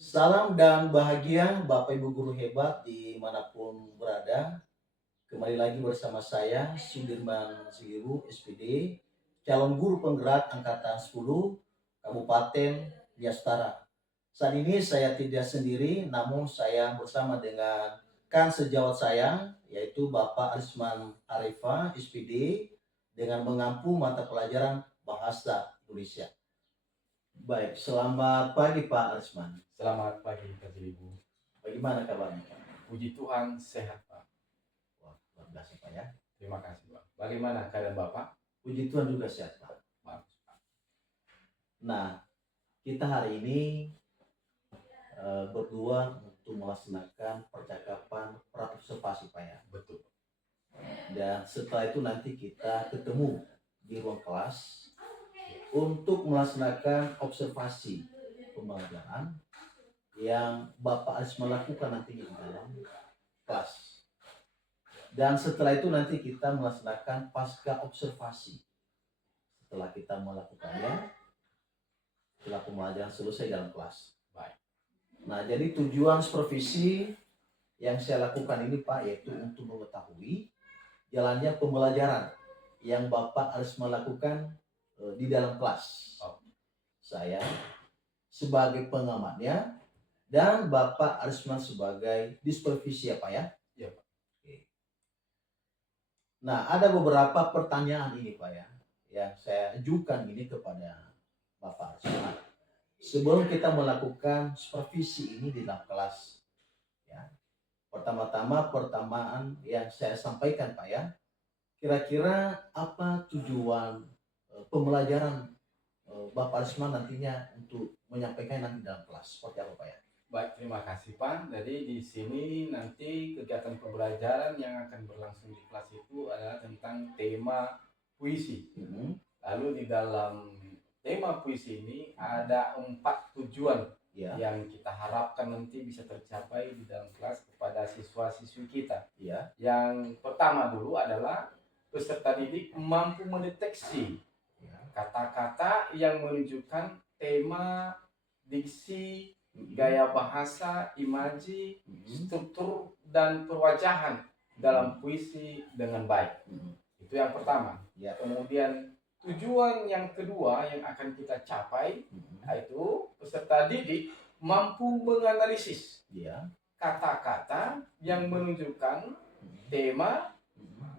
Salam dan bahagia Bapak Ibu guru hebat dimanapun berada. Kembali lagi bersama saya Sudirman Sigiru SPD, calon guru penggerak angkatan 10 Kabupaten Biastara. Saat ini saya tidak sendiri, namun saya bersama dengan kan sejawat saya, yaitu Bapak Arisman Arifa SPD, dengan mengampu mata pelajaran Bahasa Indonesia. Baik, selamat pagi Pak Arisman. Selamat pagi, Kak Ibu. Bagaimana kabarnya Pak? Puji Tuhan, sehat, Pak. Wah, luar biasa Pak ya. Terima kasih, Pak. Bagaimana keadaan Bapak? Puji Tuhan juga sehat Pak. Bagus, Pak. Nah, kita hari ini berdua untuk melaksanakan percakapan praobservasi Pak ya. Betul. Dan setelah itu nanti kita ketemu di ruang kelas untuk melaksanakan observasi pembelajaran yang Bapak harus melakukan nanti di dalam kelas. Dan setelah itu nanti kita melaksanakan pasca observasi. Setelah kita melakukannya, setelah pembelajaran selesai dalam kelas. Baik. Nah, jadi tujuan supervisi yang saya lakukan ini Pak, yaitu untuk mengetahui jalannya pembelajaran yang Bapak harus melakukan di dalam kelas. Saya sebagai pengamatnya dan Bapak Arisman sebagai supervisi ya Pak ya. Iya, Pak. Oke. Nah, ada beberapa pertanyaan ini Pak ya, yang saya ajukan ini kepada Bapak Arisman sebelum kita melakukan supervisi ini di dalam kelas. Ya. Pertama-tama pertanyaan yang saya sampaikan Pak ya, kira-kira apa tujuan pembelajaran Bapak Arisman nantinya untuk menyampaikan nanti dalam kelas, seperti apa Pak ya? Baik, terima kasih, Pak. Jadi di sini nanti kegiatan pembelajaran yang akan berlangsung di kelas itu adalah tentang tema puisi. Lalu di dalam tema puisi ini ada 4 tujuan Ya. yang kita harapkan nanti bisa tercapai di dalam kelas kepada siswa-siswi kita. Ya. Yang pertama dulu adalah peserta didik mampu mendeteksi kata-kata yang menunjukkan tema, diksi, gaya bahasa, imaji, struktur, dan perwajahan dalam puisi dengan baik. Itu yang pertama. Ya. Kemudian tujuan yang kedua yang akan kita capai yaitu peserta didik mampu menganalisis kata-kata yang menunjukkan tema,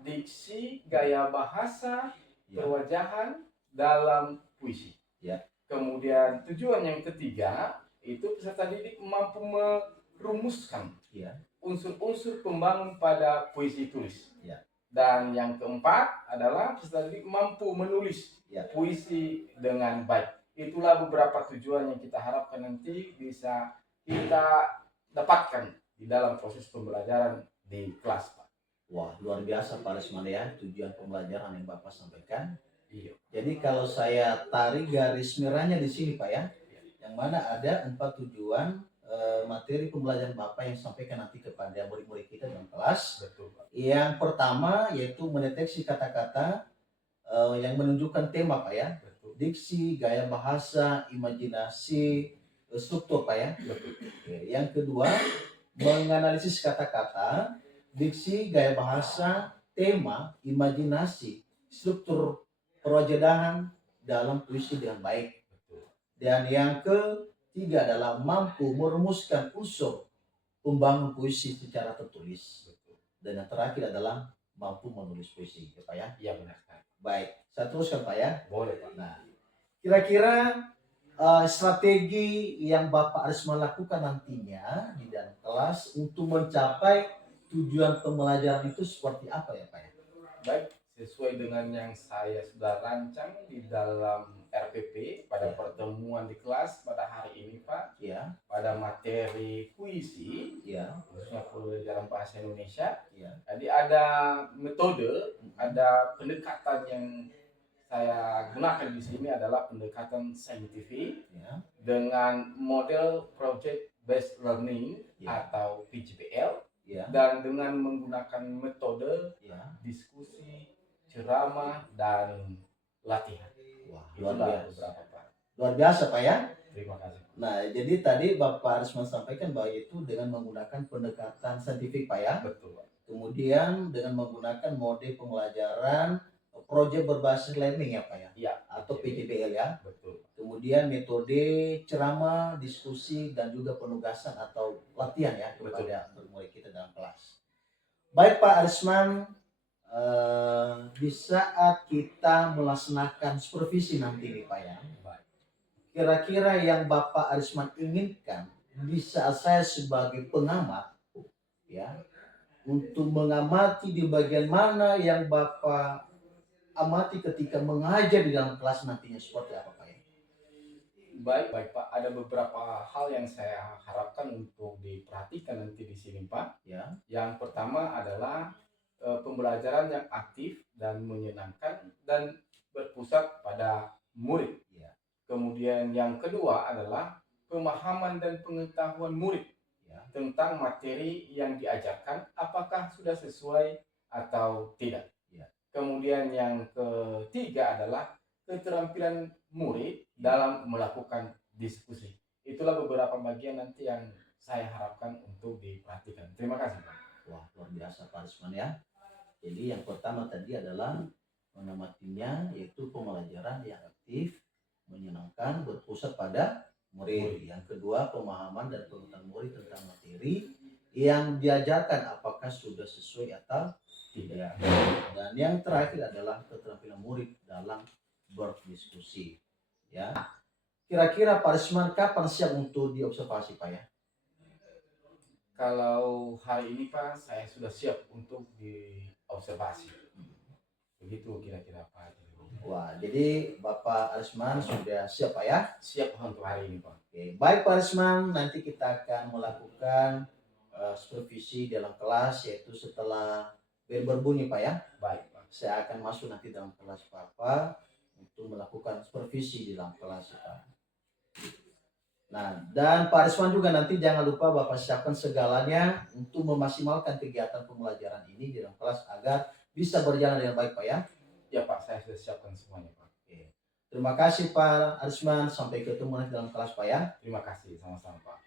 diksi, gaya bahasa, perwajahan dalam puisi. Ya. Kemudian tujuan yang ketiga itu peserta didik mampu merumuskan unsur-unsur pembangun pada puisi tulis. Dan yang keempat adalah peserta didik mampu menulis puisi dengan baik. Itulah beberapa tujuan yang kita harapkan nanti bisa kita dapatkan di dalam proses pembelajaran di kelas, Pak. Wah, luar biasa Pak Arisman ya, tujuan pembelajaran yang Bapak sampaikan. Iya. Jadi kalau saya tarik garis merahnya di sini Pak ya, yang mana ada 4 tujuan materi pembelajaran Bapak yang sampaikan nanti kepada murid-murid kita dalam kelas. Betul, Pak. Yang pertama yaitu mendeteksi kata-kata yang menunjukkan tema Pak ya. Betul. Diksi, gaya bahasa, imajinasi, struktur Pak ya. Betul. Yang kedua, menganalisis kata-kata, diksi, gaya bahasa, tema, imajinasi, struktur perwajahan dalam puisi dengan baik. Dan yang ketiga adalah mampu merumuskan unsur pembangun puisi secara tertulis. Dan yang terakhir adalah mampu menulis puisi, ya Pak ya? Iya, benar. Baik, saya teruskan Pak ya. Boleh, Pak. Nah, kira-kira strategi yang Bapak harus melakukan nantinya di dalam kelas untuk mencapai tujuan pembelajaran itu seperti apa ya Pak ya? Baik, sesuai dengan yang saya sudah rancang di dalam RPP pada pertemuan di kelas pada hari ini Pak, pada materi puisi, khususnya pelajaran bahasa Indonesia. Jadi ada metode, ada pendekatan yang saya gunakan di sini adalah pendekatan saintifik dengan model project based learning atau PJBL dan dengan menggunakan metode diskusi, ceramah, dan latihan. Wah, luar biasa Pak. Luar biasa Pak ya. Terima kasih. Nah, jadi tadi Bapak Arisman sampaikan bahwa itu dengan menggunakan pendekatan saintifik Pak ya. Betul Pak. Kemudian dengan menggunakan mode pembelajaran proyek berbasis learning ya Pak ya. Iya. Atau PJBL ya. Betul. Kemudian metode ceramah, diskusi dan juga penugasan atau latihan ya kepada murid kita dalam kelas. Baik Pak Arisman, di saat kita melaksanakan supervisi nanti nih Pak ya. Kira-kira yang Bapak Arisman inginkan di saat saya sebagai pengamat ya, untuk mengamati di bagian mana yang Bapak amati ketika mengajar di dalam kelas nantinya seperti apa Pak ya? Baik Pak, ada beberapa hal yang saya harapkan untuk diperhatikan nanti di sini Pak. Ya. Yang pertama adalah pembelajaran yang aktif dan menyenangkan dan berpusat pada murid. Ya. Kemudian yang kedua adalah pemahaman dan pengetahuan murid tentang materi yang diajarkan apakah sudah sesuai atau tidak. Kemudian yang ketiga adalah keterampilan murid dalam melakukan diskusi. Itulah beberapa bagian nanti yang saya harapkan untuk diperhatikan. Terima kasih Pak. Wah, luar biasa Pak Arisman ya. Jadi yang pertama tadi adalah mengamatinya, yaitu pembelajaran yang aktif, menyenangkan, berpusat pada murid. Yang kedua, pemahaman dan pengetahuan murid tentang materi yang diajarkan apakah sudah sesuai atau tidak. Dan yang terakhir adalah keterampilan murid dalam berdiskusi. Ya. Kira-kira Pak Arisman kapan siap untuk diobservasi Pak ya? Kalau hari ini Pak, saya sudah siap untuk diobservasi. Begitu kira-kira Pak. Wah, jadi Bapak Arisman sudah siap Pak ya? Siap untuk hari ini Pak. Oke, baik Pak Arisman, nanti kita akan melakukan supervisi dalam kelas, yaitu setelah bel berbunyi Pak ya. Baik Pak. Saya akan masuk nanti dalam kelas Bapak untuk melakukan supervisi di dalam kelas Pak. Nah, dan Pak Arisman juga nanti jangan lupa Bapak siapkan segalanya untuk memaksimalkan kegiatan pembelajaran ini di dalam kelas agar bisa berjalan dengan baik Pak ya. Ya Pak, saya sudah siapkan semuanya Pak. Oke. Terima kasih Pak Arisman, sampai ketemu nanti dalam kelas Pak ya. Terima kasih, sama-sama Pak.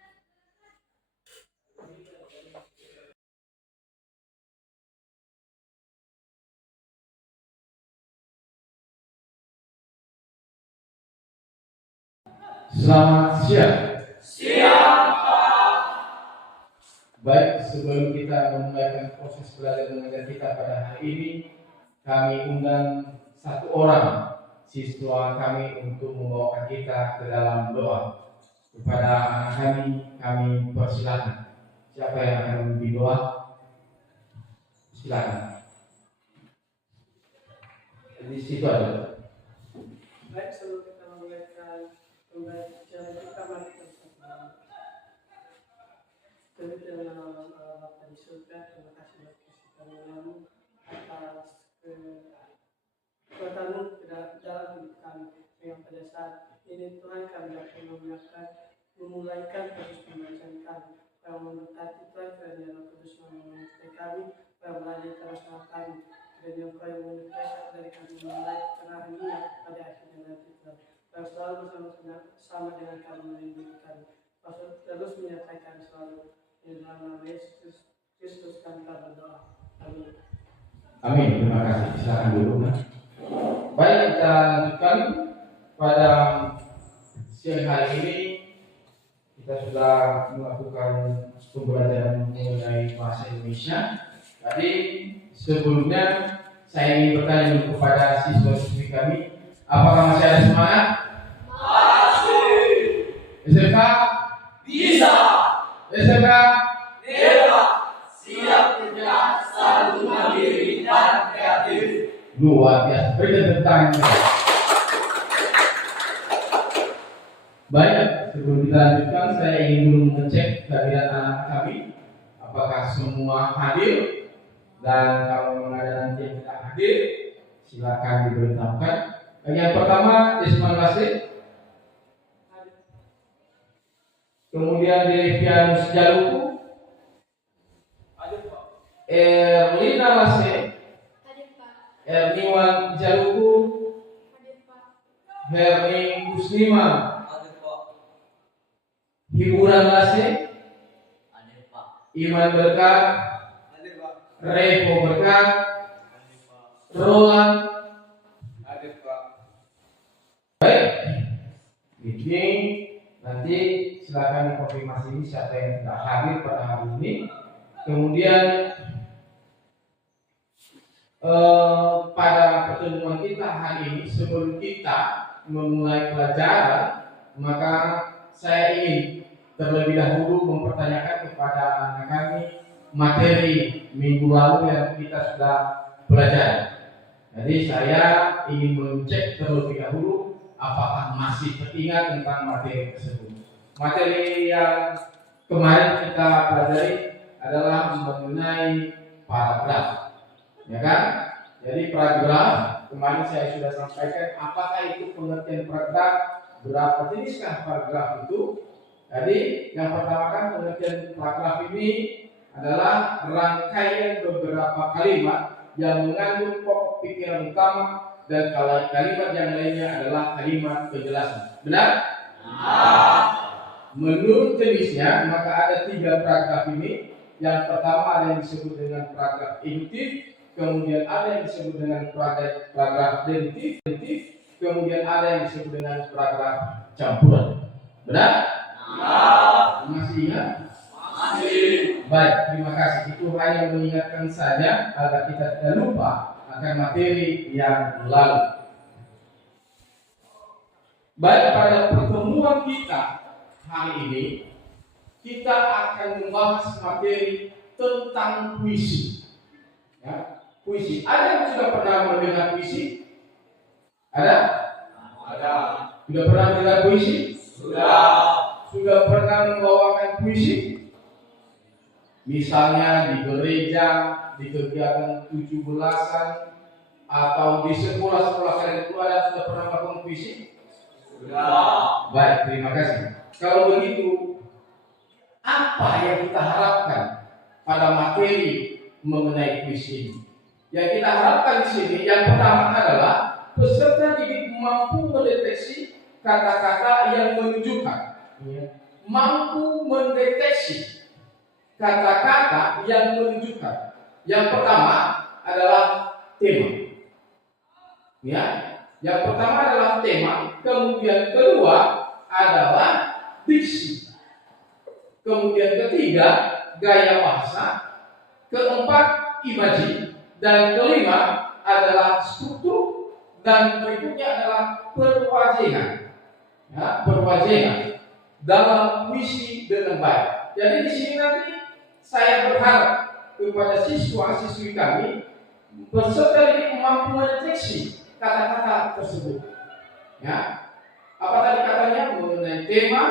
Selamat siang. Siang Pak. Baik, sebelum kita memulai proses belajar mengajar kita pada hari ini, kami undang satu orang siswa kami untuk membawakan kita ke dalam doa. Kepada anak kami persilakan. Siapa yang akan memimpin doa? Silakan. Di situ ada. Baik, sebelum kita memulaikan pembelajaran kita, mari kita berdoa. Demi dalam nama Allah Bapa di surga, terima kasih buat kasih karunia-Mu atas kekuatan-Mu dalam hidup kami. Yang pada saat ini Tuhan kami akan memulaikan proses pembelajaran kami. Yang memberkati Tuhan kiranya Roh Kudus menyertai kami, yang belajar keras kami. Dan yang kau yang menyertai dari kami mulai tengah dunia pada akhirnya nanti Tuhan. Dan selalu bersama dengan kami melindungi kami. Terus menyertai kami selalu. Di dalam nama Yesus Kristus kami berdoa. Amin. Amin. Terima kasih. Silakan dulu. Baik, kita lanjutkan pada siang hari ini. Kita sudah melakukan pembelajaran mengenai bahasa Indonesia. Tadi sebelumnya saya ingin bertanya dulu kepada siswa-siswi kami, apakah masih ada semangat? Masih. SMK? Bisa. SMK? Dewa. Siap kerja, selalu mandiri dan kreatif. Luar biasa. Beri tepuk tangan. Baik, sebelum kita lanjutkan, saya ingin dulu mengecek kehadiran anak kami, apakah semua hadir. Dan kalau memang ada nanti yang tidak hadir, silakan diberitahukan. Yang pertama, Ismail Basri. Kemudian Devianus Jaluku. Erlina Basri. Erniwan Jaluku. Herni Kuslima. Hiburan Lase, Hadir Pak. Iman Berkah, Hadir Pak. Revo Berkah, Hadir Pak. Roland. Hadir Pak. Baik, ini nanti silakan konfirmasi ini siapa yang tidak hadir pada hari ini. Kemudian pada pertemuan kita hari ini, sebelum kita memulai pelajaran, maka saya ingin terlebih dahulu mempertanyakan kepada anak kami materi minggu lalu yang kita sudah pelajari. Jadi saya ingin mengecek terlebih dahulu apakah masih teringat tentang materi tersebut. Materi yang kemarin kita pelajari adalah mengenai paragraf. Ya kan? Jadi paragraf kemarin saya sudah sampaikan apakah itu pengertian paragraf, berapa jeniskah paragraf itu. Jadi yang pertama kan pengertian paragraf ini adalah rangkaian beberapa kalimat yang mengandung pokok pikiran utama dan kalimat yang lainnya adalah kalimat penjelasan. Benar? Menurut jenisnya maka ada 3 paragraf ini. Yang pertama ada yang disebut dengan paragraf induktif, kemudian ada yang disebut dengan paragraf deduktif, kemudian ada yang disebut dengan paragraf campuran. Benar? Masih ingat? Masih. Baik, terima kasih. Itu hanya mengingatkan saja agar kita tidak lupa akan materi yang lalu. Baik, pada pertemuan kita hari ini kita akan membahas materi tentang puisi. Ya, puisi. Ada yang sudah pernah mendengar puisi? Ada? Ada. Sudah pernah mendengar puisi? Sudah. Sudah pernah membawakan puisi? Misalnya di gereja, di kegiatan 17-an, atau di sekolah-sekolah kalian itu ada sudah pernah melakukan puisi? Sudah. Baik, terima kasih. Kalau begitu, apa yang kita harapkan pada materi mengenai puisi ini? Yang kita harapkan di sini, yang pertama adalah peserta didik mampu mendeteksi kata-kata yang menunjukkan, mampu mendeteksi kata-kata yang menunjukkan. Yang pertama adalah tema. Ya, yang pertama adalah tema, kemudian kedua adalah diksi, kemudian ketiga gaya bahasa, keempat imaji, dan kelima adalah struktur, dan berikutnya adalah perwajiban. Ya, perwajiban dalam puisi dengan baik. Jadi di sini nanti saya berharap kepada siswa-siswi kami peserta didik mampu mendeteksi kata-kata tersebut. Ya, apa tadi katanya mengenai tema,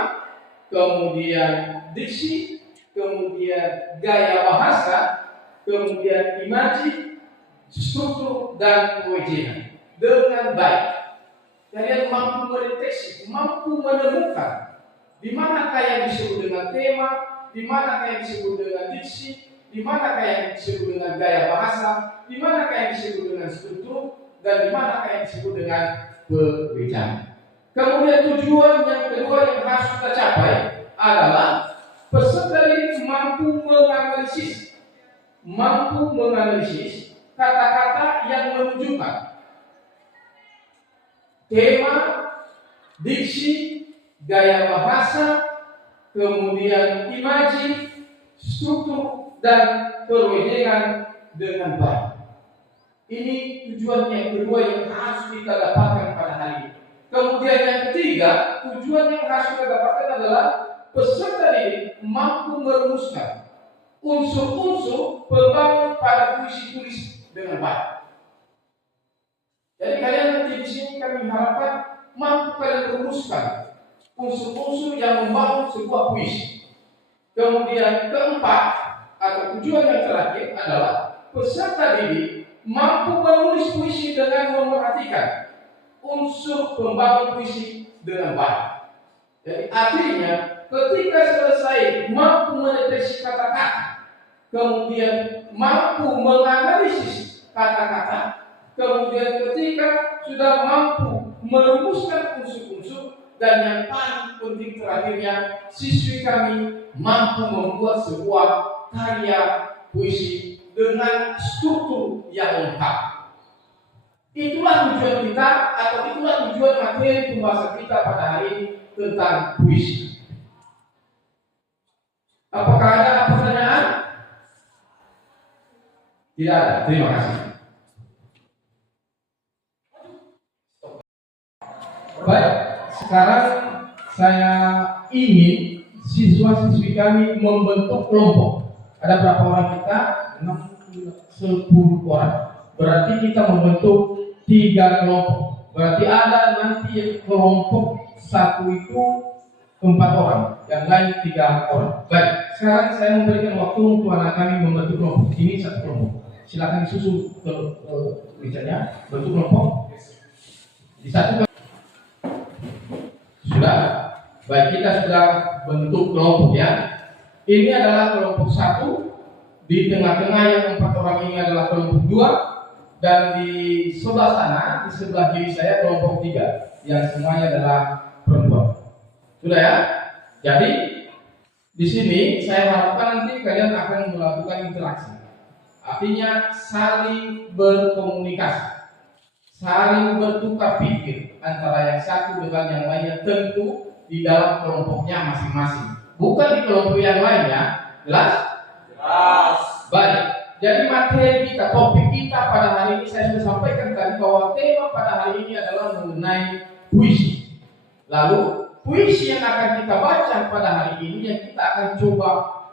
kemudian diksi, kemudian gaya bahasa, kemudian imaji, struktur, dan kewajiban dengan baik. Kalian mampu mendeteksi, mampu menemukan di manakah yang disebut dengan tema, di manakah yang disebut dengan diksi, di manakah yang disebut dengan gaya bahasa, di manakah yang disebut dengan struktur, dan di manakah yang disebut dengan kewajiban. Kemudian tujuan yang kedua yang harus kita capai adalah peserta didik mampu menganalisis kata-kata yang menunjukkan tema, diksi, gaya bahasa, kemudian imaji, struktur, dan perwajiban dengan baik. Ini tujuan yang kedua yang harus kita dapatkan pada hari ini. Kemudian yang ketiga, tujuan yang harus kita dapatkan adalah peserta didik mampu merumuskan unsur-unsur pembangun pada puisi tulis dengan baik. Jadi kalian nanti di sini kami harapkan mampu kalian merumuskan unsur-unsur yang membangun sebuah puisi. Kemudian keempat atau tujuan yang terakhir adalah peserta didik mampu menulis puisi dengan memperhatikan unsur pembangun puisi dengan baik. Jadi artinya ketika selesai mampu mendeteksi kata-kata, kemudian mampu menganalisis kata-kata, kemudian ketika sudah mampu merumuskan unsur-unsur dan yang paling penting terakhirnya, siswi kami mampu membuat sebuah karya puisi dengan struktur yang lengkap. Itulah tujuan kita, atau itulah tujuan materi pembahasan kita pada hari ini tentang puisi. Apakah ada pertanyaan? Tidak ada. Terima kasih. Baik, sekarang saya ingin siswa-siswi kami membentuk kelompok. Ada berapa orang kita? 10 orang. Berarti kita membentuk 3 kelompok. Berarti ada nanti kelompok satu itu 4 orang, yang lain 3 orang. Baik, sekarang saya memberikan waktu untuk anak kami membentuk kelompok. Ini satu kelompok. Silakan disusun ke tulisannya. Bentuk kelompok. Disatukan. Sudah. Baik, kita sudah bentuk kelompok ya. Ini adalah kelompok 1. Di tengah-tengah yang 4 orang ini adalah kelompok 2. Dan di sebelah sana, di sebelah kiri saya kelompok 3, yang semuanya adalah perempuan. Sudah ya? Jadi di sini saya harapkan nanti kalian akan melakukan interaksi. Artinya saling berkomunikasi, saling bertukar pikir antara yang satu dengan yang lainnya, tentu di dalam kelompoknya masing-masing. Bukan di kelompok yang lainnya. Jelas? Jelas. Baik. Jadi materi kita, topik kita pada hari ini saya sudah sampaikan tadi bahwa tema pada hari ini adalah mengenai puisi. Lalu puisi yang akan kita baca pada hari ini, yang kita akan coba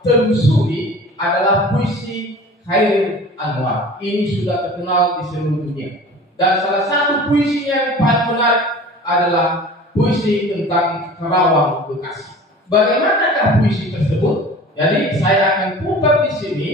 telusuri adalah puisi Khairil Anwar. Ini sudah terkenal di seluruh dunia. Dan salah satu puisi yang paling menarik adalah puisi tentang Karawang Bekasi. Bagaimanakah puisi tersebut? Jadi saya akan putar di sini.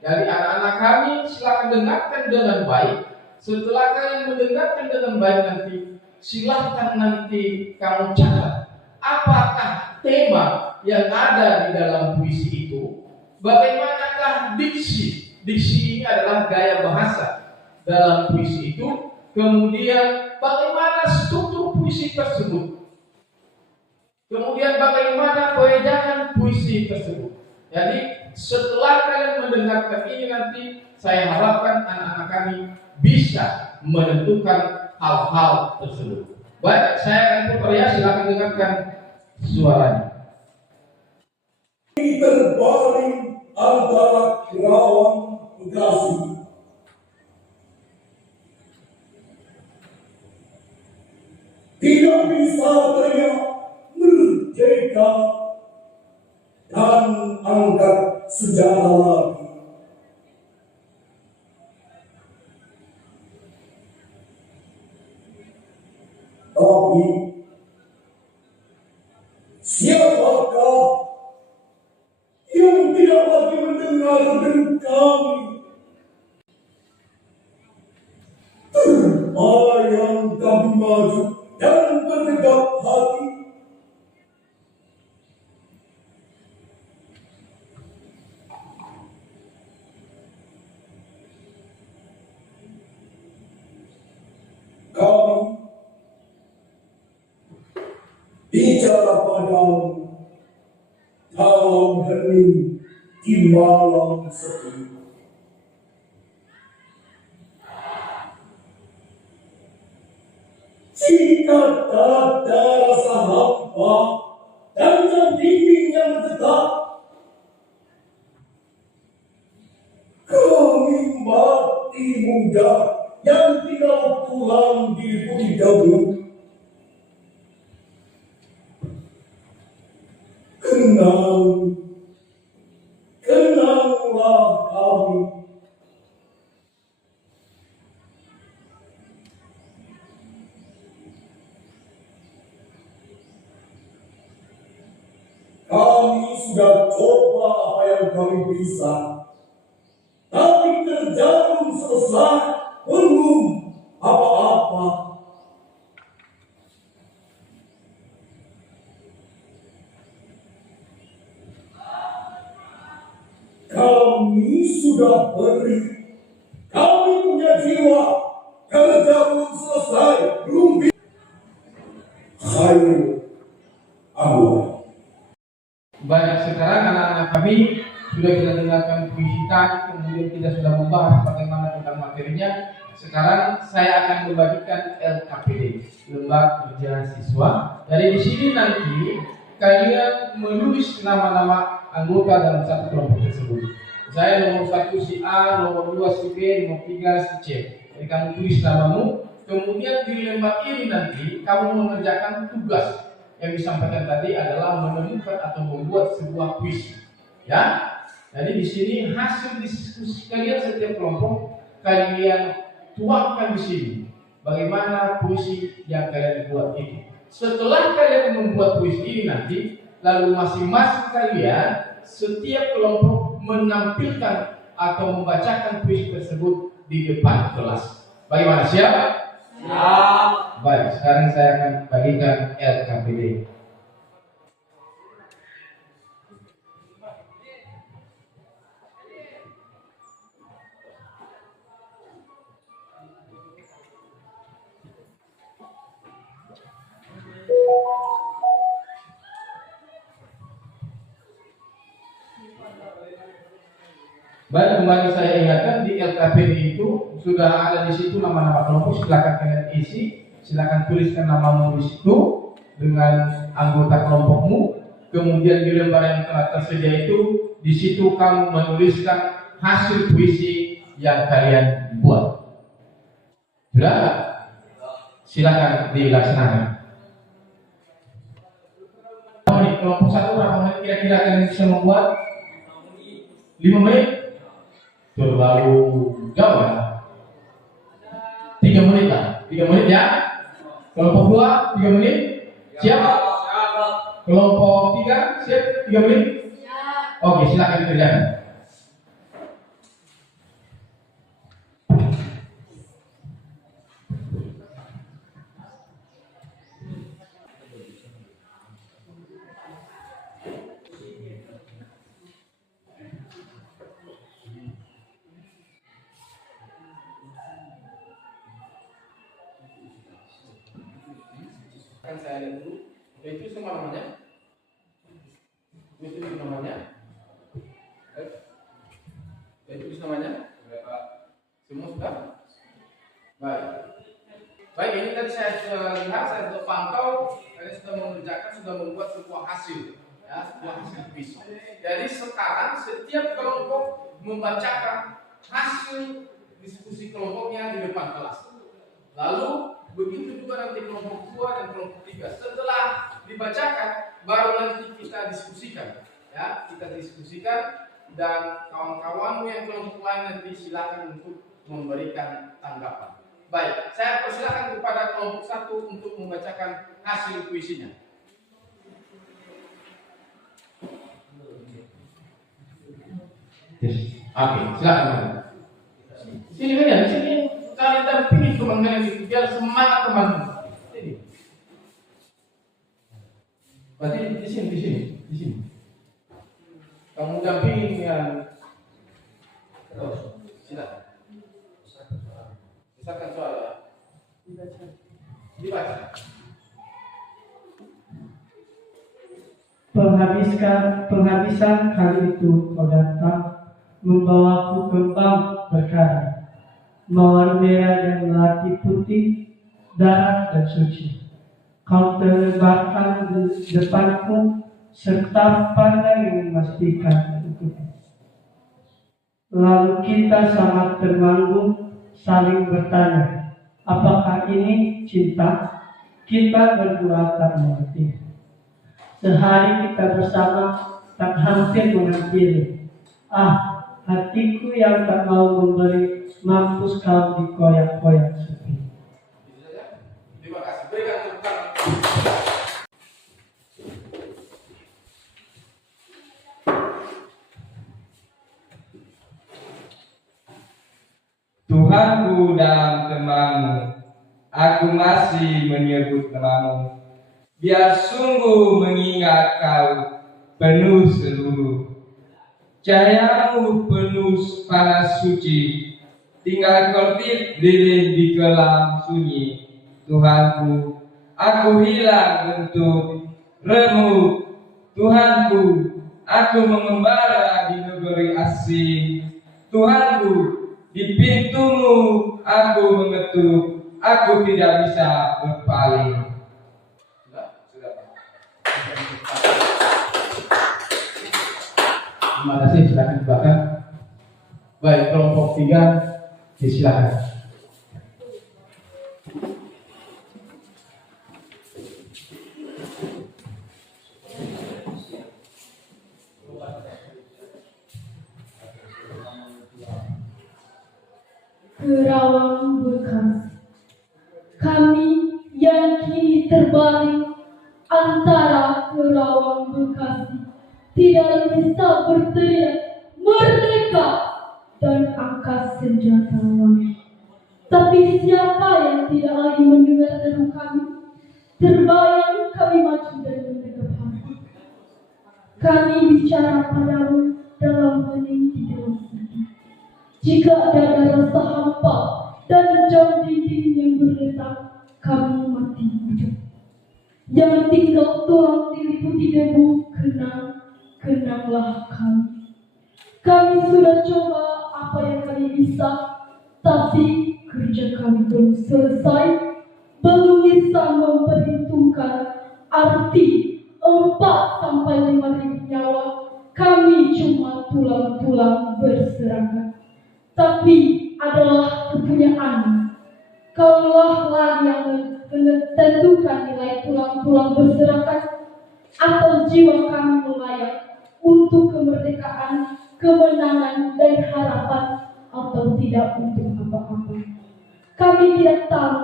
Jadi anak-anak kami silakan dengarkan dengan baik. Setelah kalian mendengarkan dengan baik nanti, silakan nanti kamu catat apakah tema yang ada di dalam puisi itu. Bagaimanakah diksi? Diksi ini adalah gaya bahasa dalam puisi itu. Kemudian bagaimana struktur puisi tersebut. Kemudian bagaimana pewejangan puisi tersebut. Jadi setelah kalian mendengarkan ini nanti, saya harapkan anak-anak kami bisa menentukan hal-hal tersebut. Baik, saya akan putar ya, silakan dengarkan suaranya. Terbaring antara Karawang Bekasi. Tidak bisa teriak merdeka dan angkat sejarah lagi. Tapi siapakah yang tidak lagi mendengar dari kami? Terbayang kami maju dan bertegak hati. Kami bicara padamu dalam hening di malam sepi. Jika tak ada rasa hampa dan dinding yang tetap, kami mati muda yang tinggal tulang di bumi dahulu. Kenanglah kami. Kami sudah coba apa yang kami bisa, tapi kerja belum selesai, belum apa-apa. Kami sudah beri, kami punya jiwa, kerja belum selesai, belum bisa. Khairil sekarang anak-anak kami sudah kita dengarkan puisi tadi, kemudian kita sudah membahas bagaimana tentang materinya. Sekarang saya akan membagikan LKPD, lembar kerja siswa. Jadi di sini nanti kalian menulis nama-nama anggota dalam satu kelompok tersebut. Saya nomor 1 si A, nomor 2 si B, nomor 3 si C. Jadi kamu tulis namamu, kemudian di lembar ini nanti kamu mengerjakan tugas yang disampaikan tadi adalah menemukan atau membuat sebuah puisi. Ya, jadi di sini hasil diskusi kalian setiap kelompok kalian tuangkan di sini. Bagaimana puisi yang kalian buat ini? Setelah kalian membuat puisi ini nanti, lalu masing-masing kalian setiap kelompok menampilkan atau membacakan puisi tersebut di depan kelas. Bagaimana, siap? Siap. Baik, sekarang saya akan bagikan LKPD. Baik, kembali saya ingatkan di LKPD itu sudah ada di situ nama-nama kelompok. Silakan kalian isi, silakan tuliskan namamu di situ dengan anggota kelompokmu. Kemudian di lembar yang telah tersedia itu, di situ kamu menuliskan hasil puisi yang kalian buat. Sudah? Silakan dilaksanakan. Kelompok 1 berapa menit kira-kira kalian bisa membuat? 5 menit? Terlalu jauh ya? 3 menit lah, 3 menit ya. Kelompok 2, 3 menit. Siap? Kelompok 3, siap? 3 menit? Oke, silakan dikerjakan. Akan saya lihat dulu. Itu semua namanya. Itu namanya. Itu namanya. Semua sudah. Baik. Baik, ini tadi saya sudah lihat, saya sudah pantau, kalian sudah mengerjakan, sudah membuat sebuah hasil, ya, sebuah hasil puisi. Jadi sekarang setiap kelompok membacakan hasil diskusi kelompoknya di depan kelas. Lalu begitu juga nanti kelompok 2 dan kelompok 3. Setelah dibacakan, baru nanti kita diskusikan. Ya, kita diskusikan dan kawan-kawanmu yang kelompok lain nanti silakan untuk memberikan tanggapan. Baik, saya persilakan kepada kelompok 1 untuk membacakan hasil puisinya. Oke, silakan. Sini kan ya, di sini. Kalian dampingi teman-teman itu biar semangat teman-teman. Ini. Berarti di sini. Kamu dampingi yang terus. Silakan. Misalkan soal ya. Dibaca. Penghabisan kali itu kau datang, membawaku kembang berkarya. Mawar merah dan melati putih, darah dan suci. Kau terlebarkan di depanku, serta pandang yang memastikan untukku. Lalu kita sangat termangu, saling bertanya, apakah ini cinta? Kita berdua tak mengerti. Sehari kita bersama, tak hampir mengakhiri. Hatiku yang tak mau memberi, mampus kau dikoyak-koyak sepi. Terima kasih. Berikan tepuk tangan. Tuhanku dalam temanmu, aku masih menyebut namamu. Biar sungguh mengingat kau penuh seluruh. Cahayamu penuh panas suci, tinggal kelpit lilin di kelam sunyi. Tuhanku, aku hilang bentuk remuk. Tuhanku, aku mengembara di negeri asing. Tuhanku, di pintumu aku mengetuk, aku tidak bisa berpaling. Sudah, Pak. Terima kasih, silakan dibaca. Baik, kelompok 3 disilakan. Kerawang Bekasi. Kami yang kini terbaring antara Kerawang Bekasi tidak bisa berteriak merdeka dan angkat senjata lain. Tapi siapa yang tidak lagi mendengar deru kami? Terbayang kami maju dan mendekat hati. Kami bicara padamu dalam hening di dalam sedih. Jika ada rasa hampa dan jam dinding yang berdetak, kami mati hidup. Yang tinggal tulang diliputi debu, kenanglah kami. Kami sudah coba apa yang kami bisa, tapi kerja kami belum selesai, belum bisa memperhitungkan arti 4-5 ribu nyawa. Kami cuma tulang-tulang berserakan. Tapi adalah kepunyaan. Kaulah lagi yang menentukan nilai tulang-tulang berserakan atau jiwa kami melayang untuk kemerdekaan, kemenangan, dan harapan, atau tidak untuk apa-apa. Kami tidak tahu,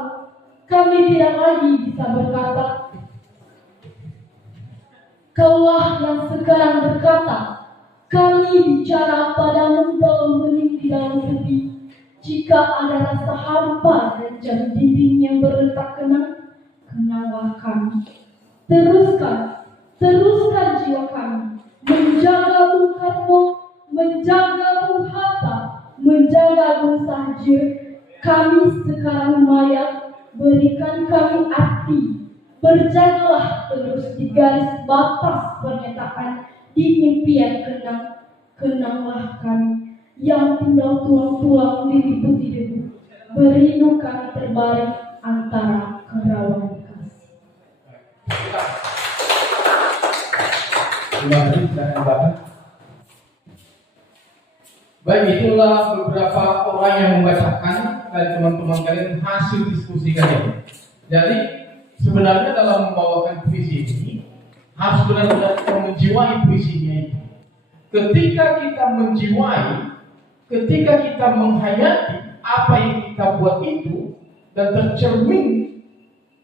kami tidak lagi bisa berkata. Kaulah yang sekarang berkata, kami bicara padamu dalam hening di dalam sedih. Jika ada rasa hampa dan jam dinding yang berdetak kenanglah kami. Teruskan jiwa kami, menjaga Bung Karno, menjaga Bung Hatta, menjaga Bung Sahjir. Kami sekarang mayat, berikan kami arti. Berjagalah terus di garis batas pernyataan. Di impian kenanglah kami yang tinggal tulang-tulang diliputi debu. Berindu kami terbaring antara Kerawang Bekasi. Terima kasih, silakan Bapak. Baik, itulah beberapa orang yang membacakan dari teman-teman kalian hasil diskusi kalian. Jadi sebenarnya dalam membawakan puisi ini harus benar-benar kita menjiwai puisinya itu. Ketika kita menjiwai, ketika kita menghayati apa yang kita buat itu dan tercermin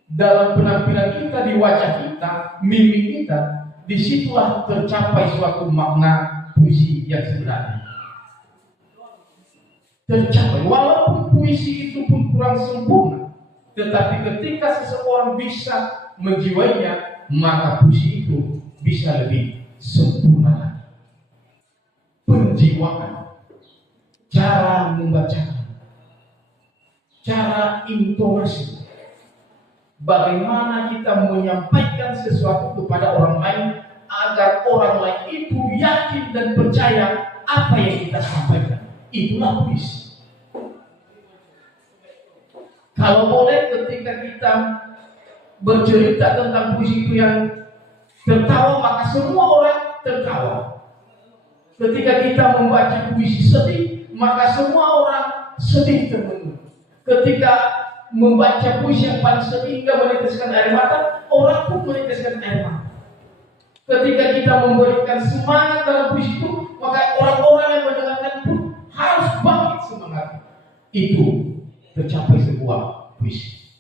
dalam penampilan kita, di wajah kita, mimik kita, disitulah tercapai suatu makna puisi yang sebenarnya. Tercapai, walaupun puisi itu pun kurang sempurna, tetapi ketika seseorang bisa menjiwainya, maka puisi itu bisa lebih sempurna. Penjiwaan, cara membacakan, cara intonasi, bagaimana kita menyampaikan sesuatu kepada orang lain agar orang lain itu yakin dan percaya apa yang kita sampaikan. Itulah puisi. Kalau boleh, ketika kita bercerita tentang puisi itu yang tertawa, maka semua orang tertawa. Ketika kita membaca puisi sedih, maka semua orang sedih termenung. Ketika membaca puisi yang paling sedih hingga meneteskan air mata, orang pun meneteskan air mata. Ketika kita memberikan semangat dalam puisi itu, maka orang-orang yang mendengarkan pun harus bangkit semangat. Itu tercapai sebuah puisi.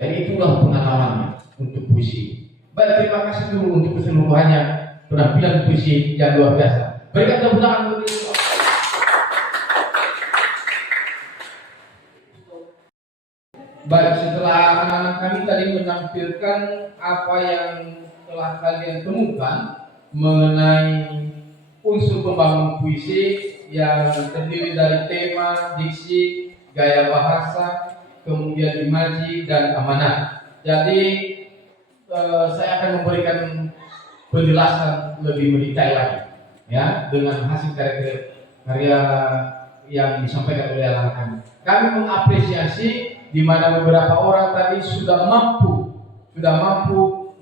Dan itulah pengalamannya untuk puisi. Baik, terima kasih dulu untuk keseluruhannya penampilan puisi yang luar biasa. Berikan tepuk tangan untuk itu. Baik, setelah anak-anak kami tadi menampilkan apa yang telah kalian temukan mengenai unsur pembangun puisi yang terdiri dari tema, diksi, gaya bahasa, kemudian imaji dan amanat. Jadi saya akan memberikan penjelasan lebih mendetail lagi, ya, dengan hasil karya yang disampaikan oleh anak kami. Kami mengapresiasi di mana beberapa orang tadi sudah mampu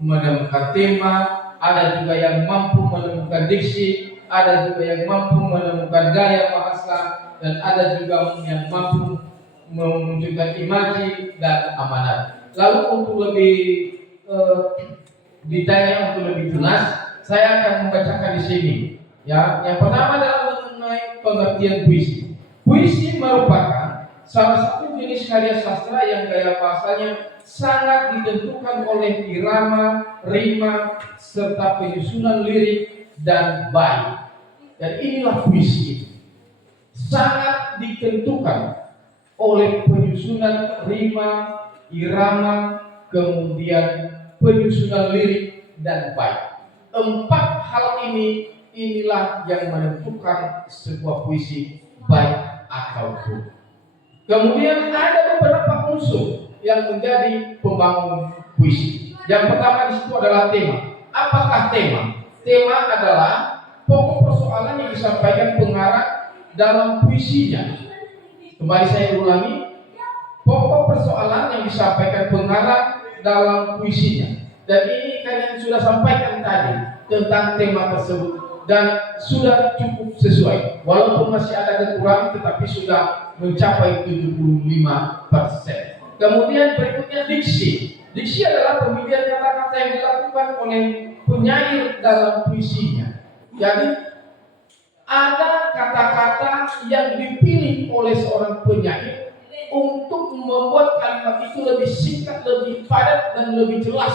menemukan tema, ada juga yang mampu menemukan diksi, ada juga yang mampu menemukan gaya bahasa, dan ada juga yang mampu memunculkan imaji dan amanat. Lalu untuk lebih detailnya, untuk lebih jelas, saya akan membacakan di sini. Ya, yang pertama adalah mengenai pengertian puisi. Puisi merupakan salah satu jenis karya sastra yang gaya bahasanya sangat ditentukan oleh irama, rima, serta penyusunan lirik dan bait. Dan inilah puisi. Sangat ditentukan oleh penyusunan rima, irama, kemudian penyusunan lirik dan bait. 4 hal inilah yang menentukan sebuah puisi baik atau buruk. Kemudian ada beberapa unsur yang menjadi pembangun puisi. Yang pertama di situ adalah tema. Apakah tema? Tema adalah pokok persoalan yang disampaikan pengarang dalam puisinya. Kembali saya ulangi, pokok persoalan yang disampaikan pengarang dalam puisinya. Dan ini kalian sudah sampaikan tadi tentang tema tersebut dan sudah cukup sesuai. Walaupun masih ada kekurangan, tetapi sudah mencapai 75%. Kemudian berikutnya diksi. Diksi adalah pemilihan kata-kata yang dilakukan oleh penyair dalam puisinya. Jadi ada kata-kata yang dipilih oleh seorang penyair untuk membuat kalimat itu lebih singkat, lebih padat, dan lebih jelas.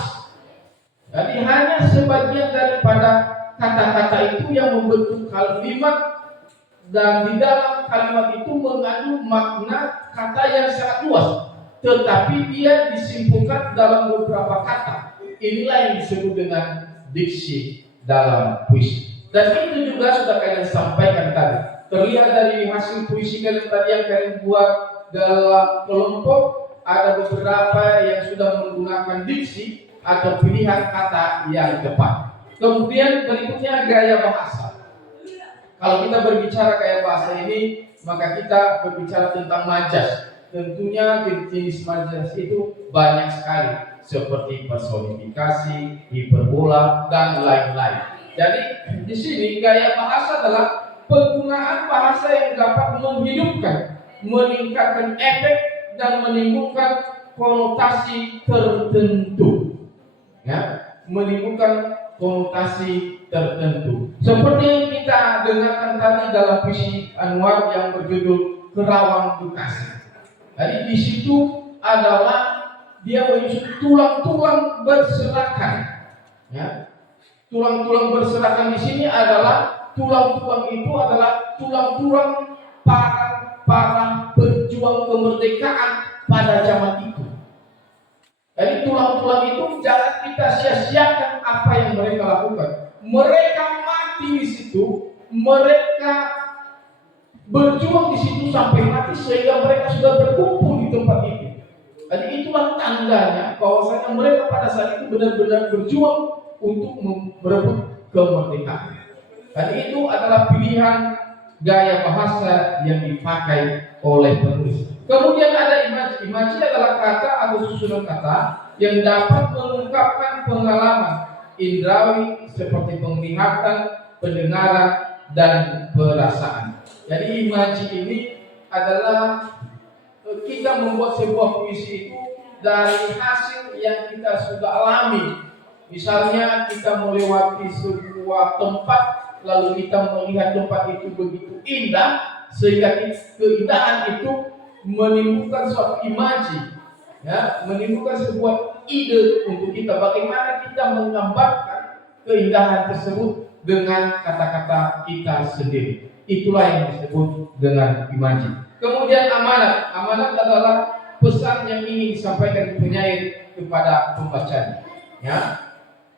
Jadi hanya sebagian daripada kata-kata itu yang membentuk kalimat, dan di dalam kalimat itu mengandung makna kata yang sangat luas, tetapi dia disimpulkan dalam beberapa kata. Inilah yang disebut dengan diksi dalam puisi. Dan itu juga sudah kalian sampaikan tadi. Terlihat dari hasil puisi kalian tadi yang kalian buat dalam kelompok, ada beberapa yang sudah menggunakan diksi atau pilihan kata yang tepat. Kemudian berikutnya gaya bahasa. Kalau kita berbicara gaya bahasa ini, maka kita berbicara tentang majas. Tentunya jenis majas itu banyak sekali, seperti personifikasi, hiperbola, dan lain-lain. Jadi di sini gaya bahasa adalah penggunaan bahasa yang dapat menghidupkan, meningkatkan efek, dan menimbulkan konotasi tertentu. Ya, menimbulkan konotasi tertentu. Seperti yang kita dengarkan tadi dalam puisi Anwar yang berjudul Kerawang Bekasi. Jadi di situ adalah dia menyusun tulang-tulang berserakan. Ya, tulang-tulang berserakan di sini adalah tulang-tulang itu adalah tulang-tulang para pejuang kemerdekaan pada zaman itu. Jadi tulang-tulang itu jangan kita sia-siakan apa yang mereka lakukan. Mereka mati di situ, mereka berjuang di situ sampai mati sehingga mereka sudah berkumpul di tempat itu. Jadi itulah tandanya bahwasanya mereka pada saat itu benar-benar berjuang untuk merebut kemerdekaan. Jadi itu adalah pilihan gaya bahasa yang dipakai oleh penulis. Kemudian ada imaji. Imaji adalah kata atau susunan kata yang dapat mengungkapkan pengalaman indrawi seperti penglihatan, pendengaran, dan perasaan. Jadi imaji ini adalah kita membuat sebuah puisi itu dari hasil yang kita sudah alami. Misalnya kita melewati sebuah tempat, lalu kita melihat tempat itu begitu indah, sehingga keindahan itu menimbulkan suatu imaji, ya, menimbulkan sebuah ide untuk kita bagaimana kita menggambarkan keindahan tersebut dengan kata-kata kita sendiri. Itulah yang disebut dengan imaji. Kemudian amanat. Amanat adalah pesan yang ingin disampaikan penyair kepada pembacanya. Ya.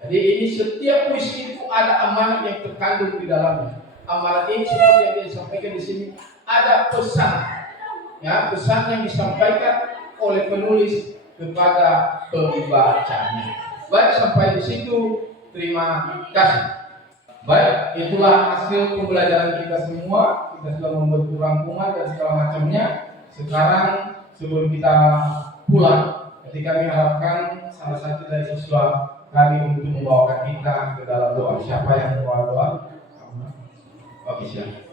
Jadi ini setiap puisi itu ada amanat yang terkandung di dalamnya. Amanat ini seperti yang disampaikan di sini, ada pesan. Ya, pesan yang disampaikan oleh penulis kepada pembacanya. Baik, sampai di situ terima kasih. Baik, itulah hasil pembelajaran kita semua. Kita sudah membentuk rangkuman dan segala macamnya. Sekarang sebelum kita pulang, kami harapkan salah satu dari siswa kami untuk membawakan kita ke dalam doa. Siapa yang membawa doa? Oke, silakan.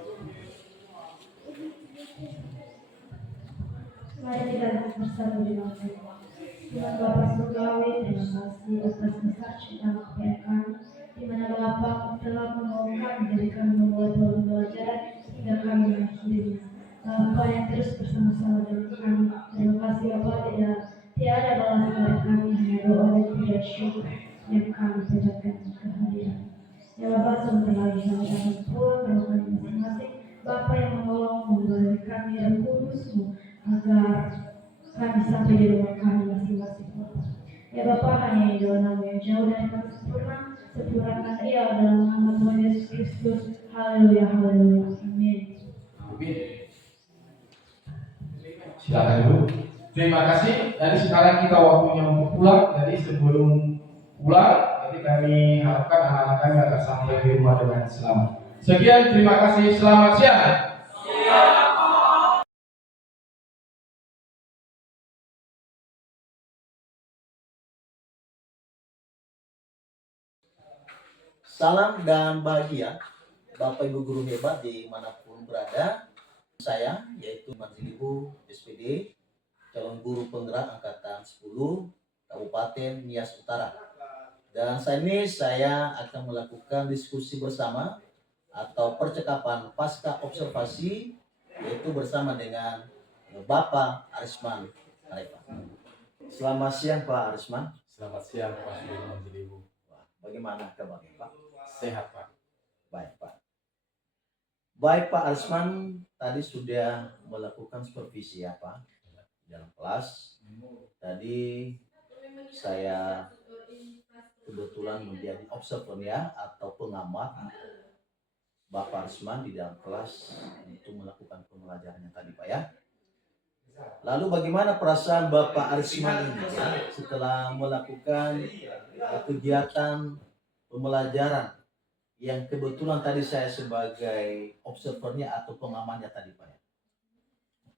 Mari kita bersama di dalam doa. Tuhan Bapa Surgawi, terima kasih atas besar cinta kepada kami, di mana Bapa telah menolong kami dari kami memulai pembelajaran hingga kami mengakhirinya. Bapa yang terus bersama-sama dengan kami. Terima kasih Bapa, tiada balas dari kami, hanya doa dan puja syukur yang kami panjatkan kehadiran. Ya Bapa, sebentar lagi kami akan pulang ke rumah masing-masing. Bapa yang menolong memberi kami Roh Kudus-Mu agar kami sampai di rumah kami masing-masing. Ya Bapa, hanya di dalam nama yang jauh dari kami sempurna, sempurnakan ia dalam nama Tuhan Yesus Kristus. Haleluya, haleluya, amin. Amin. Silakan dulu. Terima kasih. Jadi sekarang kita waktunya untuk pulang. Jadi sebelum pulang, jadi kami harapkan anak-anak kami akan sampai di rumah dengan selamat. Sekian, terima kasih. Selamat siang. Salam dan bahagia Bapak Ibu guru hebat dimanapun berada. Saya yaitu Manzilibu SPD, calon guru penggerak angkatan 10 Kabupaten Nias Utara. Dan saat ini saya akan melakukan diskusi bersama atau percakapan pasca observasi, yaitu bersama dengan Bapak Arisman Harepa. Selamat siang Pak Arisman. Selamat siang Pak Manzilibu. Bagaimana kabarnya Pak? Sehat Pak. Baik Pak. Baik Pak Arisman, tadi sudah melakukan supervisi ya Pak dalam kelas. Tadi saya kebetulan menjadi observer ya atau pengamat Bapak Arisman di dalam kelas untuk melakukan pembelajarannya tadi Pak ya. Lalu bagaimana perasaan Bapak Arisman ini ya, setelah melakukan kegiatan pembelajaran yang kebetulan tadi saya sebagai observernya atau pengamannya tadi Pak ya?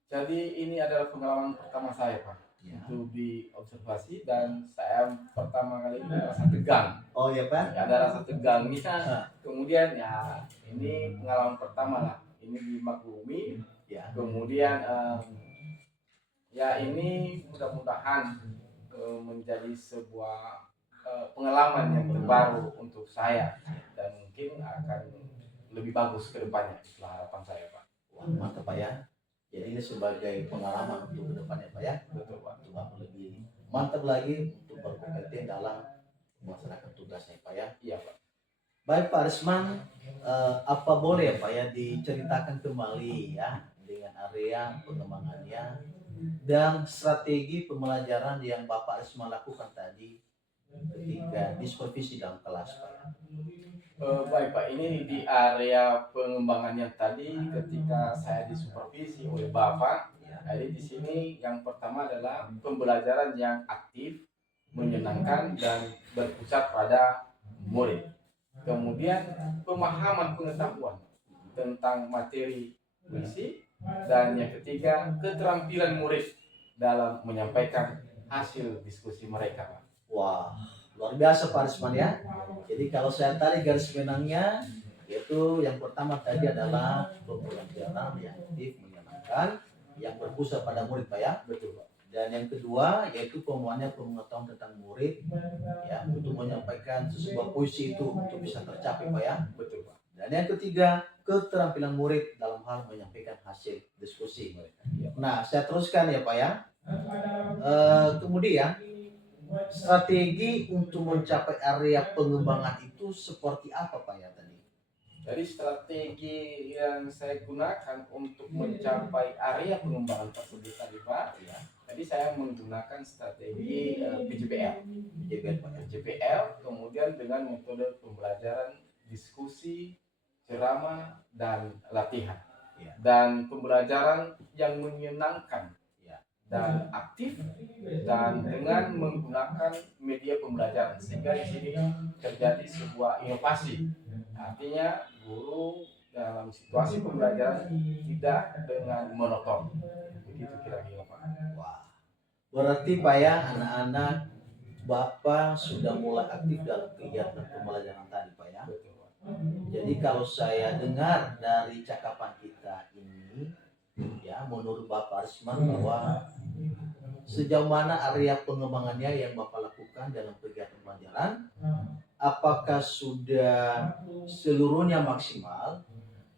Jadi ini adalah pengalaman pertama saya Pak Ya. untuk diobservasi, dan saya pertama kali ini rasa tegang. Oh ya Pak? Ya, ada rasa tegangnya. Kemudian ya ini pengalaman pertama lah. Ini dimaklumi. Ya. Kemudian ya ini mudah-mudahan menjadi sebuah pengalaman yang terbaru untuk saya, dan mungkin akan lebih bagus ke depannya. Itulah harapan saya Pak. Wah, mantap Pak ya. Jadi ini sebagai pengalaman untuk ke depannya Pak ya. Betul Pak. Untuk lebih mantap lagi untuk berkompeten dalam melaksanakan tugasnya Pak ya. Iya Pak. Baik Pak Arisman, apa boleh Pak ya diceritakan kembali ya dengan area pengembangannya dan strategi pembelajaran yang Bapak Arisman lakukan tadi ketika supervisi dalam kelas Pak ya. Baik Pak, ini di area pengembangannya tadi ketika saya disupervisi oleh Bapak. Jadi di sini yang pertama adalah pembelajaran yang aktif, menyenangkan dan berpusat pada murid. Kemudian pemahaman pengetahuan tentang materi puisi, dan yang ketiga keterampilan murid dalam menyampaikan hasil diskusi mereka Pak. Wah, luar biasa Pak Arisman ya. Jadi kalau saya tarik garis benangnya, yaitu yang pertama tadi adalah pembelajaran yang aktif, menyenangkan, yang berpusat pada murid Pak ya. Betul Pak. Dan yang kedua yaitu pengetahuan tentang murid ya, untuk menyampaikan sebuah puisi itu untuk bisa tercapai Pak ya. Betul Pak. Dan yang ketiga keterampilan murid dalam hal menyampaikan hasil diskusi mereka. Nah, saya teruskan ya Pak ya. Kemudian strategi untuk mencapai area pengembangan itu seperti apa Pak ya tadi? Jadi strategi yang saya gunakan untuk mencapai area pengembangan tersebut tadi Pak, ya. Jadi saya menggunakan strategi PJPL, kemudian dengan metode pembelajaran diskusi, ceramah, dan latihan, Ya. dan pembelajaran yang menyenangkan, ya. dan aktif dan dengan menggunakan media pembelajaran sehingga di sini terjadi sebuah inovasi. Artinya guru dalam situasi pembelajaran tidak dengan monoton. Begitu kira-kira Pak. Wah, berarti Pak ya, anak-anak Bapak sudah mulai aktif dalam kegiatan pembelajaran tadi Pak ya. Betul Pak. Jadi kalau saya dengar dari cakapan kita ini, ya menurut Bapak Arisman bahwa sejauh mana area pengembangannya yang Bapak lakukan dalam kegiatan pembelajaran, apakah sudah seluruhnya maksimal,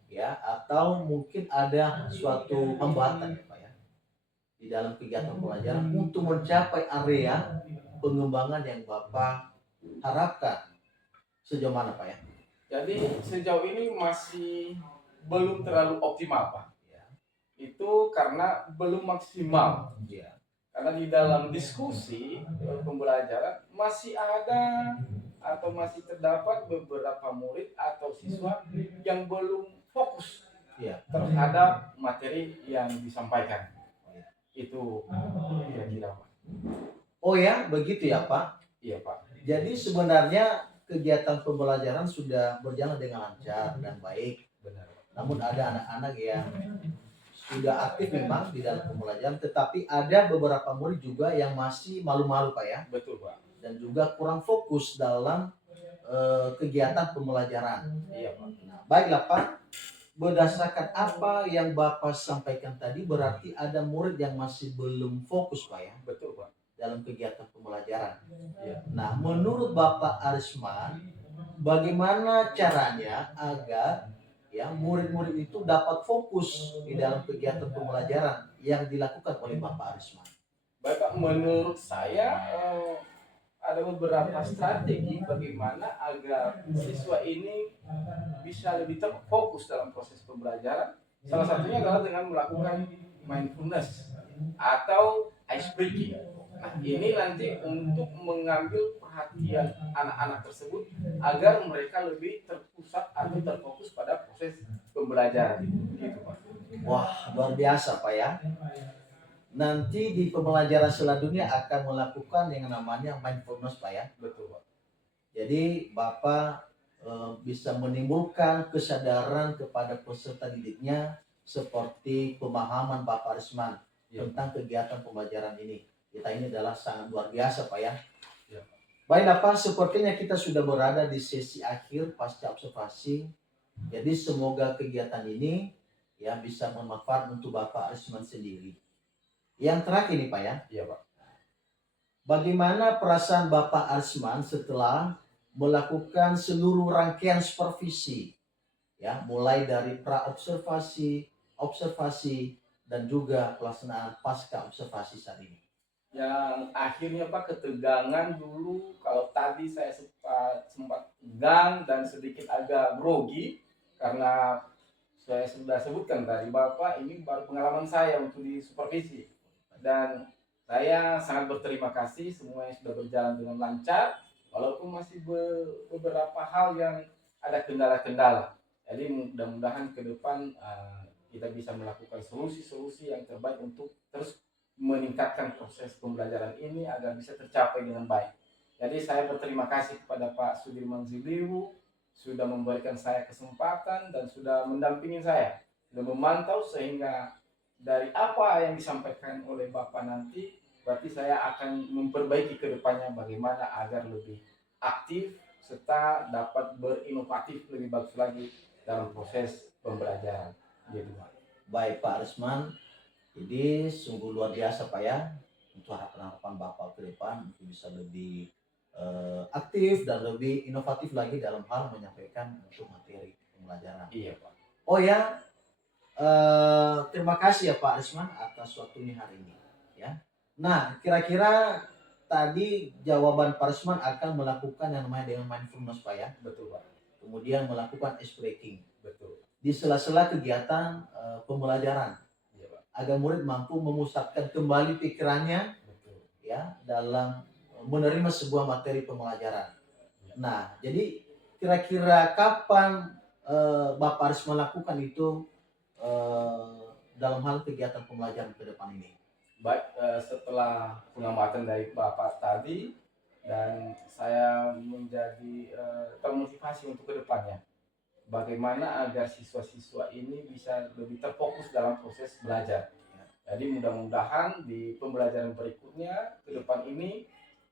ya, atau mungkin ada suatu hambatan ya Pak ya, di dalam kegiatan pembelajaran untuk mencapai area pengembangan yang Bapak harapkan sejauh mana Pak ya? Jadi sejauh ini masih belum terlalu optimal Pak. Ya. Itu karena belum maksimal. Ya. Karena di dalam diskusi pembelajaran masih ada atau masih terdapat beberapa murid atau siswa yang belum fokus Ya. terhadap materi yang disampaikan. Itu kira-kira Pak. Oh ya, begitu ya Pak. Iya Pak. Jadi sebenarnya kegiatan pembelajaran sudah berjalan dengan lancar dan baik. Benar. Namun ada anak-anak yang sudah aktif memang di dalam pembelajaran, tetapi ada beberapa murid juga yang masih malu-malu Pak ya, Betul Pak. dan juga kurang fokus dalam kegiatan pembelajaran. Iya Pak. Nah, baiklah Pak, berdasarkan apa yang Bapak sampaikan tadi, berarti ada murid yang masih belum fokus Pak ya Betul Pak. dalam kegiatan pembelajaran. Iya. Nah, menurut Bapak Arisman, bagaimana caranya agar ya murid-murid itu dapat fokus di dalam kegiatan pembelajaran yang dilakukan oleh Bapak Arisman? Baik Pak, menurut saya ada beberapa strategi bagaimana agar siswa ini bisa lebih terfokus dalam proses pembelajaran. Salah satunya adalah dengan melakukan mindfulness atau ice breaking. Nah, ini nanti untuk mengambil perhatian anak-anak tersebut agar mereka lebih terpusat atau terfokus pada proses pembelajaran. Gitu Pak. Wah, luar biasa Pak ya. Nanti di pembelajaran selanjutnya akan melakukan yang namanya mindfulness Pak ya. Betul Pak. Jadi Bapak bisa menimbulkan kesadaran kepada peserta didiknya seperti pemahaman Bapak Arisman tentang kegiatan pembelajaran ini. Kita ini adalah sangat luar biasa Pak ya. Ya. Baiklah Pak, sepertinya kita sudah berada di sesi akhir pasca observasi. Jadi semoga kegiatan ini ya bisa bermanfaat untuk Bapak Arisman sendiri. Yang terakhir nih Pak ya. Iya Pak. Bagaimana perasaan Bapak Arisman setelah melakukan seluruh rangkaian supervisi, ya, mulai dari pra-observasi, observasi, dan juga pelaksanaan pasca observasi saat ini? Yang akhirnya Pak, ketegangan dulu. Kalau tadi saya sempat tegang dan sedikit agak grogi karena saya sudah sebutkan tadi Bapak ini baru pengalaman saya untuk di supervisi, dan saya sangat berterima kasih semuanya sudah berjalan dengan lancar walaupun masih beberapa hal yang ada kendala-kendala. Jadi mudah-mudahan ke depan kita bisa melakukan solusi-solusi yang terbaik untuk terus meningkatkan proses pembelajaran ini agar bisa tercapai dengan baik. Jadi saya berterima kasih kepada Pak Sudirman Ziliwu sudah memberikan saya kesempatan dan sudah mendampingi saya, sudah memantau, sehingga dari apa yang disampaikan oleh Bapak nanti berarti saya akan memperbaiki ke depannya bagaimana agar lebih aktif serta dapat berinovatif lebih bagus lagi dalam proses pembelajaran. Gitu Pak. Baik Pak Arisman, jadi sungguh luar biasa Pak ya untuk harapan Bapak ke depan untuk bisa lebih aktif dan lebih inovatif lagi dalam hal menyampaikan untuk materi pembelajaran. Iya Pak. Oh ya, terima kasih ya Pak Arisman atas waktunya hari ini. Ya. Nah, kira-kira tadi jawaban Pak Arisman akan melakukan yang namanya dengan mindfulness Pak ya. Betul Pak. Kemudian melakukan ice breaking Betul. di sela-sela kegiatan pembelajaran. Iya Pak. Agar murid mampu memusatkan kembali pikirannya Betul. ya dalam menerima sebuah materi pembelajaran. Nah, jadi kira-kira kapan Bapak harus melakukan itu dalam hal kegiatan pembelajaran ke depan ini? Baik, setelah pengamatan dari Bapak tadi, dan saya menjadi termotivasi untuk kedepannya. Bagaimana agar siswa-siswa ini bisa lebih terfokus dalam proses belajar. Jadi mudah-mudahan di pembelajaran berikutnya ke depan ini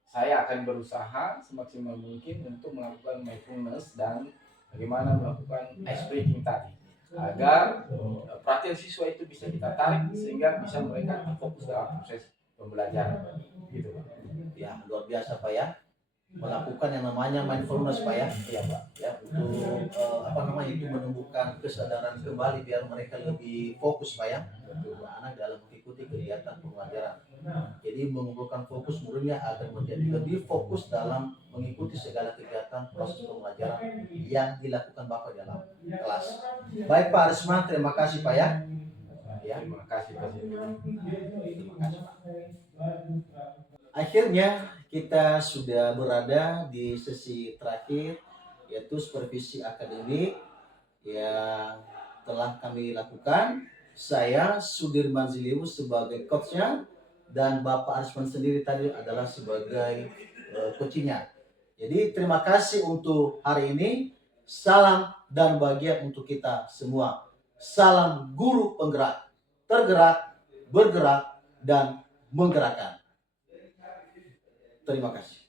saya akan berusaha semaksimal mungkin untuk melakukan mindfulness dan bagaimana melakukan ice breaking tadi agar perhatian siswa itu bisa kita tarik sehingga bisa mereka terfokus dalam proses pembelajaran. Gitu, Pak. Ya, luar biasa Pak ya. Melakukan yang namanya mindfulness Pak ya. Iya Pak. Ya, untuk itu menumbuhkan kesadaran kembali biar mereka lebih fokus Pak ya. Untuk anak dalam mengikuti kegiatan pembelajaran. Jadi mengumpulkan fokus muridnya agar menjadi lebih fokus dalam mengikuti segala kegiatan proses pembelajaran yang dilakukan Bapak dalam kelas. Baik Pak Arisman, terima kasih Pak ya. Ya, Terima kasih Pak. terima kasih Pak. Akhirnya kita sudah berada di sesi terakhir, yaitu supervisi akademik yang telah kami lakukan. Saya Sudirman Ziliu sebagai coachnya dan Bapak Arisman sendiri tadi adalah sebagai coachnya. Jadi terima kasih untuk hari ini. Salam dan bahagia untuk kita semua. Salam guru penggerak, tergerak, bergerak, dan menggerakkan. Terima kasih.